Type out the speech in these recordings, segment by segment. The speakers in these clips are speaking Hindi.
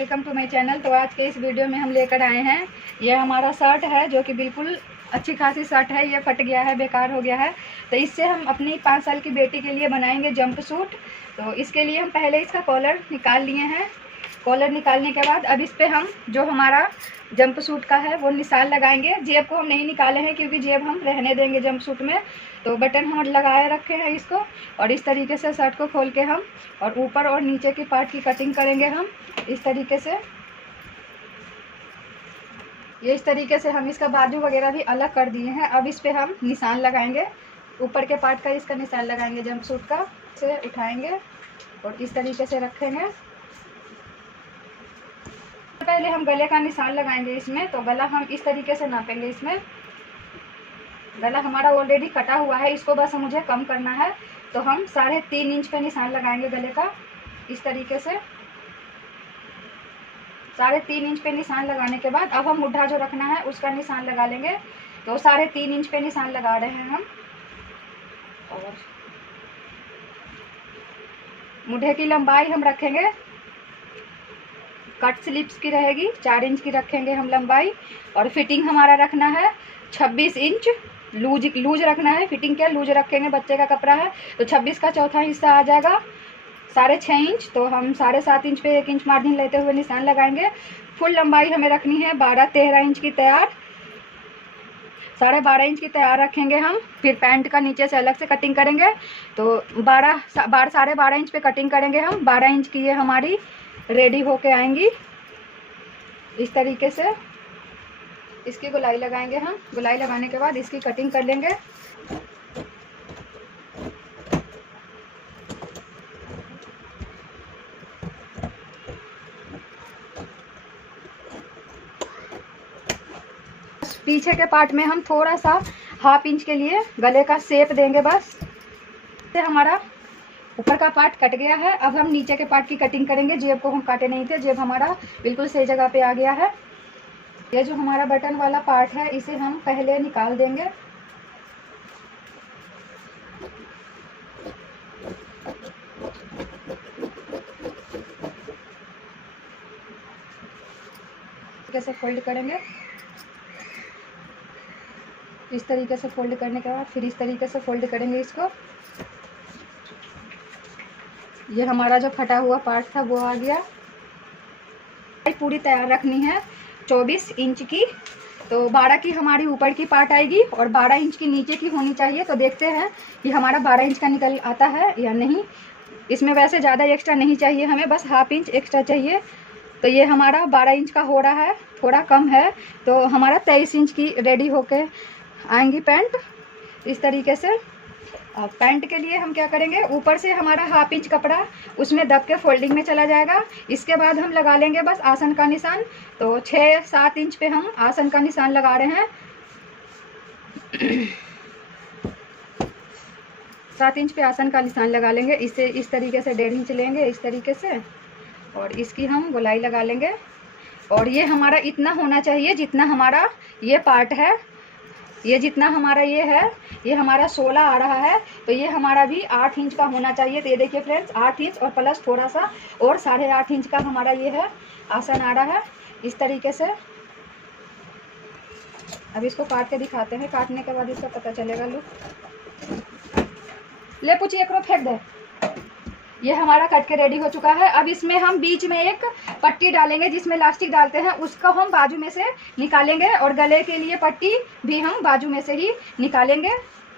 Welcome to my channel. तो आज के इस वीडियो में हम लेकर आए हैं, ये हमारा शर्ट है जो कि बिल्कुल अच्छी खासी शर्ट है। ये फट गया है, बेकार हो गया है। तो इससे हम अपनी 5 साल की बेटी के लिए बनाएंगे जंप सूट। तो इसके लिए हम पहले इसका कॉलर निकाल लिए हैं। कॉलर निकालने के बाद अब इस पर हम जो हमारा जंप सूट का है वो निशान लगाएंगे। जेब को हम नहीं निकाले हैं क्योंकि जेब हम रहने देंगे जंप सूट में। तो बटन हम लगाए रखे हैं इसको, और इस तरीके से शर्ट को खोल के हम और ऊपर और नीचे की पार्ट की कटिंग करेंगे हम इस तरीके से। ये इस तरीके से हम इसका बाजू वगैरह भी अलग कर दिए हैं। अब इस पे हम निशान लगाएंगे, ऊपर के पार्ट का इसका निशान लगाएंगे जंप सूट का। से उठाएंगे और इस तरीके से रखेंगे। पहले हम गले का निशान लगाएंगे इसमें। तो गला हम इस तरीके से नापेंगे। इसमें गला हमारा ऑलरेडी कटा हुआ है, इसको बस मुझे कम करना है। तो हम 3.5 इंच पे निशान लगाएंगे गले का इस तरीके से। 3.5 इंच पे निशान लगाने के बाद अब हम मुड्ढा जो रखना है उसका निशान लगा लेंगे। तो 3.5 इंच पे निशान लगा रहे हैं हम। और मुड्ढे की लंबाई हम रखेंगे, कट स्लीव्स की रहेगी 4 इंच की रखेंगे हम लंबाई। और फिटिंग हमारा रखना है 26 इंच। लूज रखना है, फिटिंग क्या लूज रखेंगे, बच्चे का कपड़ा है। तो 26 का चौथा हिस्सा आ जाएगा 6.5 इंच। तो हम 7.5 इंच पे 1 इंच मार्जिन लेते हुए निशान लगाएंगे। फुल लंबाई हमें रखनी है 12-13 इंच की तैयार। 12.5 इंच की तैयार रखेंगे हम। फिर पैंट का नीचे से अलग से कटिंग करेंगे। तो 12.5 इंच पे कटिंग करेंगे हम। 12 इंच की ये हमारी रेडी होके आएंगी इस तरीके से। इसकी गुलाई लगाएंगे हम। गुलाई लगाने के बाद इसकी कटिंग कर लेंगे। पीछे के पार्ट में हम थोड़ा सा 1/2 इंच के लिए गले का शेप देंगे बस। से हमारा ऊपर का पार्ट कट गया है। अब हम नीचे के पार्ट की कटिंग करेंगे। जेब को हम काटे नहीं थे, जेब हमारा बिल्कुल सही जगह पे आ गया है। ये जो हमारा बटन वाला पार्ट है इसे हम पहले निकाल देंगे। कैसे फोल्ड करेंगे, इस तरीके से फोल्ड करने के बाद फिर इस तरीके से फोल्ड करेंगे इसको। ये हमारा जो फटा हुआ पार्ट था वो आ गया। पूरी तैयार रखनी है 24 इंच की। तो 12 की हमारी ऊपर की पार्ट आएगी और 12 इंच की नीचे की होनी चाहिए। तो देखते हैं कि हमारा 12 इंच का निकल आता है या नहीं। इसमें वैसे ज़्यादा एक्स्ट्रा नहीं चाहिए हमें, बस 1/2 इंच एक्स्ट्रा चाहिए। तो ये हमारा 12 इंच का हो रहा है, थोड़ा कम है। तो हमारा 23 इंच की रेडी होके आएंगी पैंट इस तरीके से। पैंट के लिए हम क्या करेंगे, ऊपर से हमारा 1/2 इंच कपड़ा उसमें दब के फोल्डिंग में चला जाएगा। इसके बाद हम लगा लेंगे बस आसन का निशान। तो 6-7 इंच पे हम आसन का निशान लगा रहे हैं। 7 इंच पे आसन का निशान लगा लेंगे। इसे इस तरीके से 1.5 इंच लेंगे इस तरीके से, और इसकी हम गोलाई लगा लेंगे। और ये हमारा इतना होना चाहिए जितना हमारा ये पार्ट है। ये जितना हमारा ये है, ये हमारा 16 आ रहा है। तो ये हमारा भी 8 इंच का होना चाहिए। तो ये देखिए फ्रेंड्स, 8 इंच और प्लस थोड़ा सा और 8.5 इंच का हमारा ये है आसन आ रहा है इस तरीके से। अब इसको काट के दिखाते हैं, काटने के बाद इसका पता चलेगा लुक। ले पूछी एक रो फेंक दे। ये हमारा कट के रेडी हो चुका है। अब इसमें हम बीच में एक पट्टी डालेंगे जिसमें इलास्टिक डालते हैं, उसको हम बाजू में से निकालेंगे। और गले के लिए पट्टी भी हम बाजू में से ही निकालेंगे।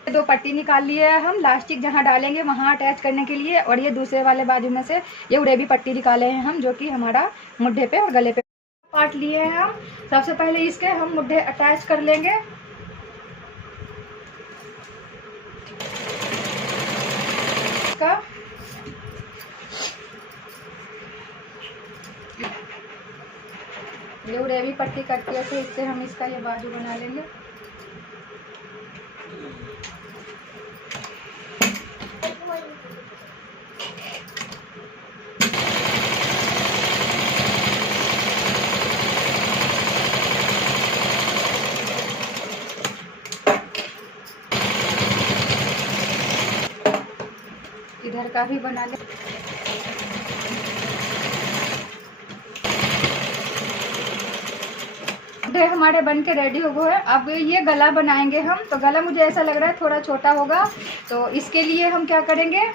2 पट्टी निकाल लिए हम, इलास्टिक जहाँ डालेंगे वहाँ अटैच करने के लिए। और ये दूसरे वाले बाजू में से ये उड़ेबी पट्टी निकाले हैं हम, जो कि हमारा मुड्ढे पे और गले पे पार्ट लिए हैं हम। सबसे पहले इसके हम मुड्ढे अटैच कर लेंगे। ये उड़ेबी पट्टी कट के थे, इससे हम इसका ये बाजू बना लेंगे। इधर का भी बना ले। कपड़े हमारे बन के रेडी हो गए हैं। अब ये गला बनाएंगे हम। तो गला मुझे ऐसा लग रहा है थोड़ा छोटा होगा, तो इसके लिए हम क्या करेंगे,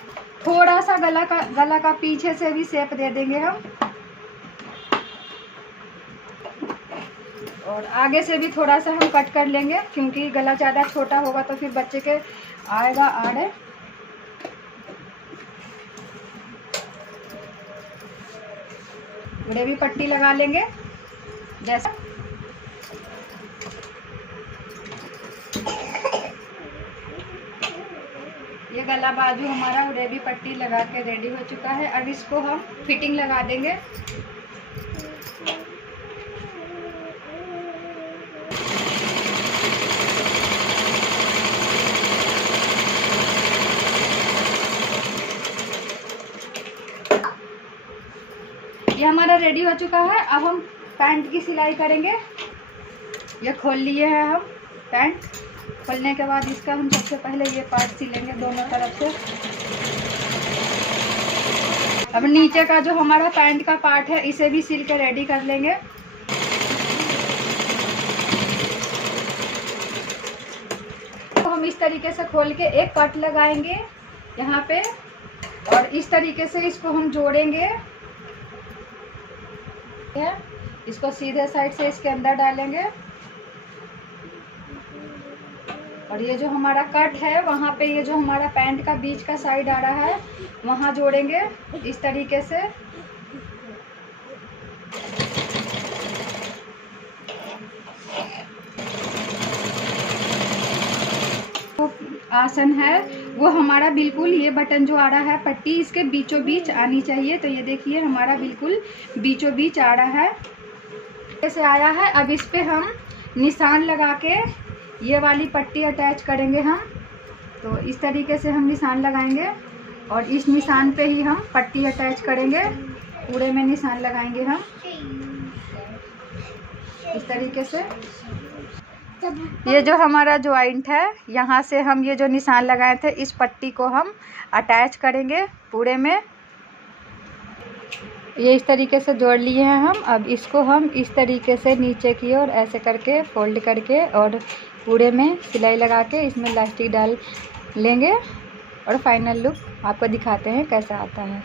थोड़ा सा गला का पीछे से भी शेप दे देंगे हम, और आगे से भी थोड़ा सा हम कट कर लेंगे, क्योंकि गला ज़्यादा छोटा होगा तो फिर बच्चे के आएगा आड़े। उड़े भी पट्टी लगा लेंगे जैसा। ये गला बाजू हमारा उड़े भी पट्टी लगा के रेडी हो चुका है। अब इसको हम फिटिंग लगा देंगे। ये हमारा रेडी हो चुका है। अब हम पैंट की सिलाई करेंगे। ये खोल लिए हैं हम पैंट। खोलने के बाद इसका हम सबसे पहले ये पार्ट सिलेंगे दोनों तरफ से। अब नीचे का जो हमारा पैंट का पार्ट है इसे भी सिल के रेडी कर लेंगे। तो हम इस तरीके से खोल के एक कट लगाएंगे यहाँ पे, और इस तरीके से इसको हम जोड़ेंगे। इसको सीधे साइड से इसके अंदर डालेंगे, और ये जो हमारा कट है वहाँ पे ये जो हमारा पैंट का बीच का साइड आ रहा है वहाँ जोड़ेंगे इस तरीके से। आसन है वो हमारा बिल्कुल, ये बटन जो आ रहा है पट्टी इसके बीचों बीच आनी चाहिए। तो ये देखिए हमारा बिल्कुल बीचों बीच आ रहा है, ऐसे आया है। अब इस पे हम निशान लगा के ये वाली पट्टी अटैच करेंगे हम। तो इस तरीके से हम निशान लगाएंगे, और इस निशान पे ही हम पट्टी अटैच करेंगे। पूरे में निशान लगाएंगे हम इस तरीके से। ये जो हमारा जॉइंट है यहाँ से हम ये जो निशान लगाए थे इस पट्टी को हम अटैच करेंगे पूरे में। ये इस तरीके से जोड़ लिए हैं हम। अब इसको हम इस तरीके से नीचे की ओर ऐसे करके फोल्ड करके और पूरे में सिलाई लगा के इसमें इलास्टिक डाल लेंगे, और फाइनल लुक आपको दिखाते हैं कैसा आता है।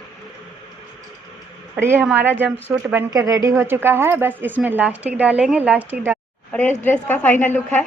और ये हमारा जंप सूट बन के रेडी हो चुका है। बस इसमें इलास्टिक डालेंगे, और ये ड्रेस का फाइनल लुक है।